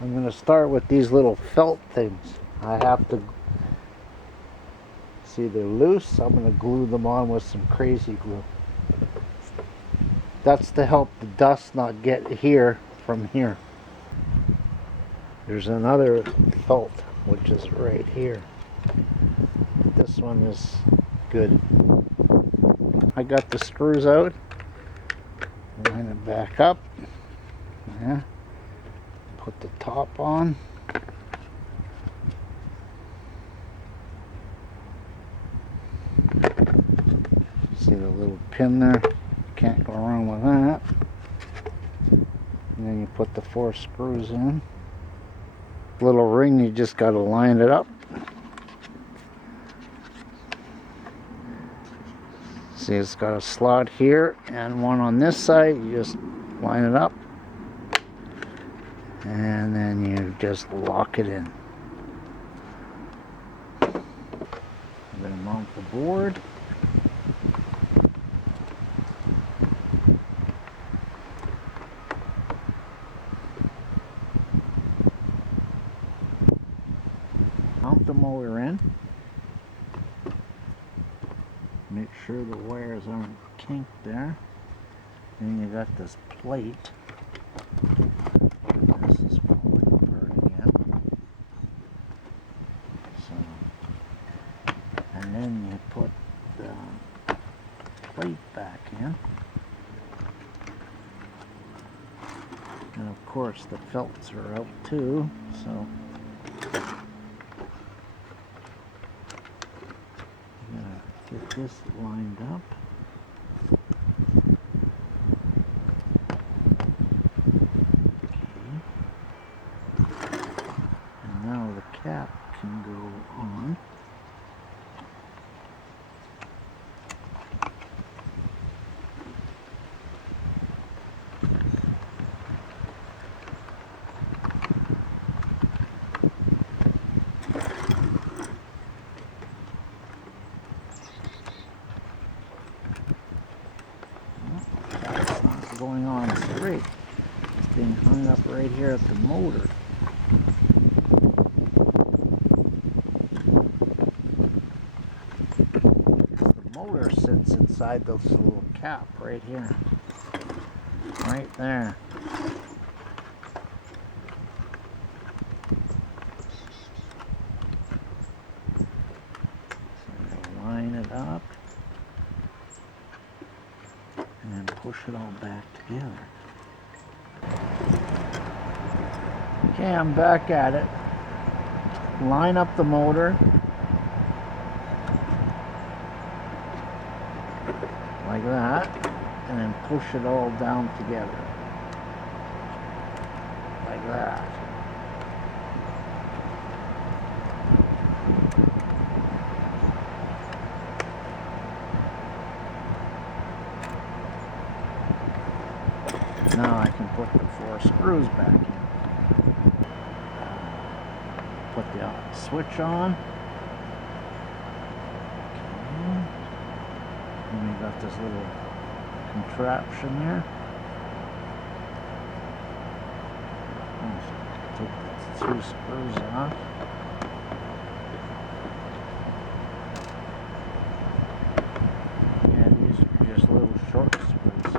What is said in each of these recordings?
I'm going to start with these little felt things. I have to see they're loose. I'm going to glue them on with some crazy glue. That's to help the dust not get here from here. There's another felt which is right here. This one is good. I got the screws out. Line it back up. Yeah. Put the top on. See the little pin there? Can't go wrong with that. And then you put the 4 screws in. Little ring, you just got to line it up. See, it's got a slot here and one on this side. You just line it up. And then you just lock it in. I'm going to mount the board. Mount the motor in. Make sure the wires aren't kinked there. Then you got this plate. This is falling apart again. So, and then you put the plate back in. And of course the felts are out too, so get this lined up. Okay. And now the cap can go on. Going on straight. It's being hung up right here at the motor. The motor sits inside this little cap right here. Right there. So you line it up. And then push it all back together. Okay, I'm back at it. Line up the motor. Like that. And then push it all down together. Like that. Now I can put the 4 screws back in. Put the switch on. Okay. And we got this little contraption there. Take the 2 screws off. And these are just little short screws.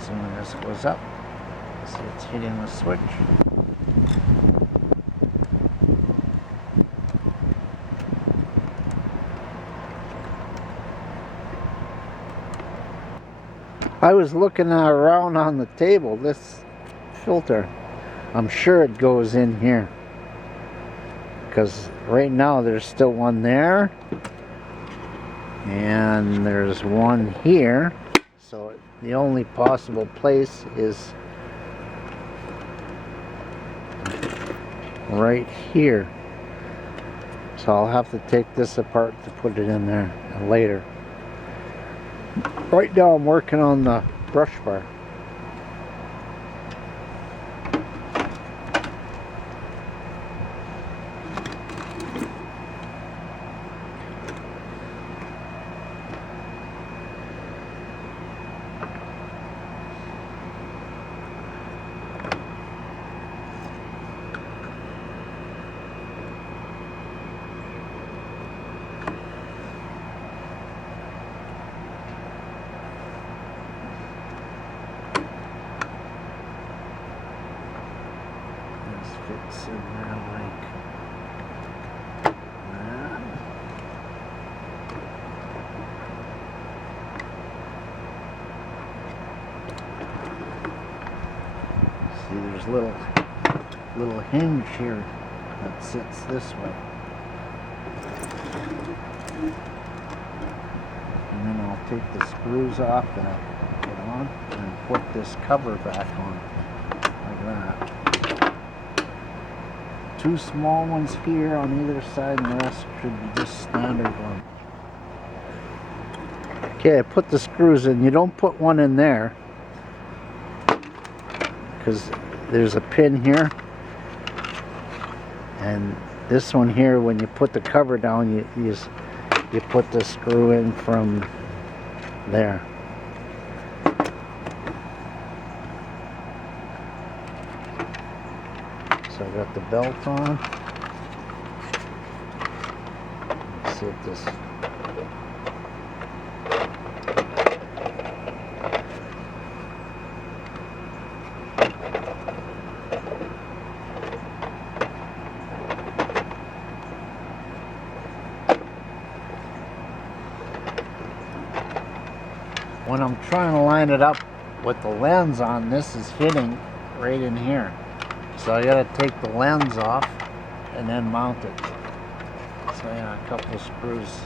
So when this goes up, see it's hitting the switch. I was looking around on the table, this filter, I'm sure it goes in here. Because right now there's still one there. And there's one here. So the only possible place is right here. So I'll have to take this apart to put it in there later. Right now I'm working on the brush bar. fits in there like that. See, there's little hinge here that sits this way. And then I'll take the screws off that I put on and put this cover back on like that. Two small ones here on either side, and the rest should be just standard ones. Okay, I put the screws in. You don't put one in there because there's a pin here, and this one here, when you put the cover down, you put the screw in from there. So I got the belt on. Let's see if this. When I'm trying to line it up with the lens on, this is hitting right in here. So I gotta take the lens off and then mount it. So yeah, a couple of screws.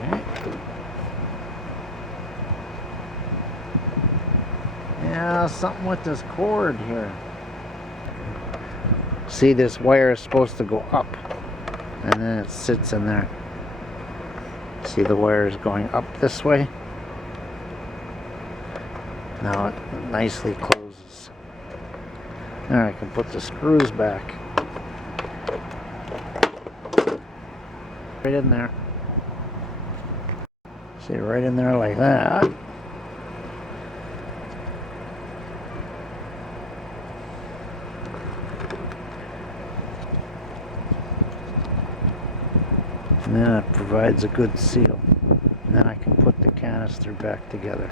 Okay. Yeah, something with this cord here. See, this wire is supposed to go up, and then it sits in there. See, the wire is going up this way. Now it nicely closes. Now I can put the screws back. Right in there. See, right in there like that. And then it provides a good seal. And then I can put the canister back together.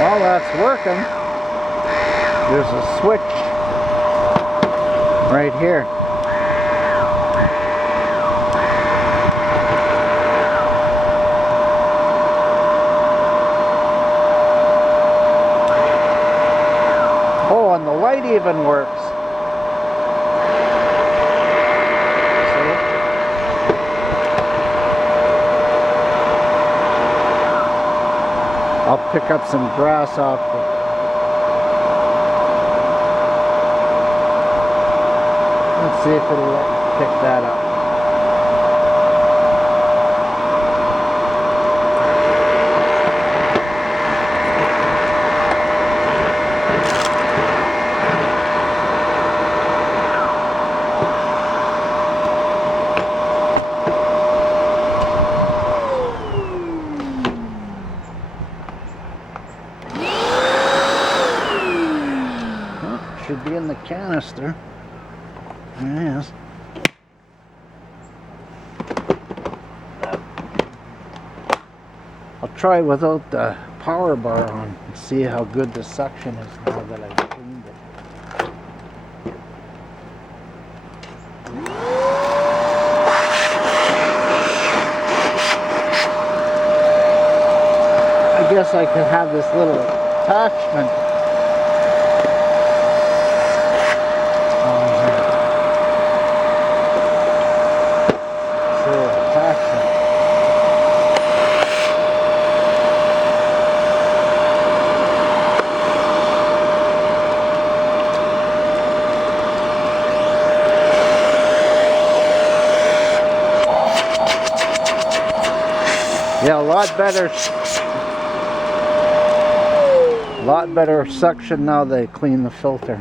Well, that's working. There's a switch right here. Oh, and the light even works. I'll pick up some grass off. Let's see if it'll pick that up. Should be in the canister. There it is. I'll try without the power bar on and see how good the suction is now that I've cleaned it. I guess I could have this little attachment. Attachment. Yeah, a lot better suction now they clean the filter.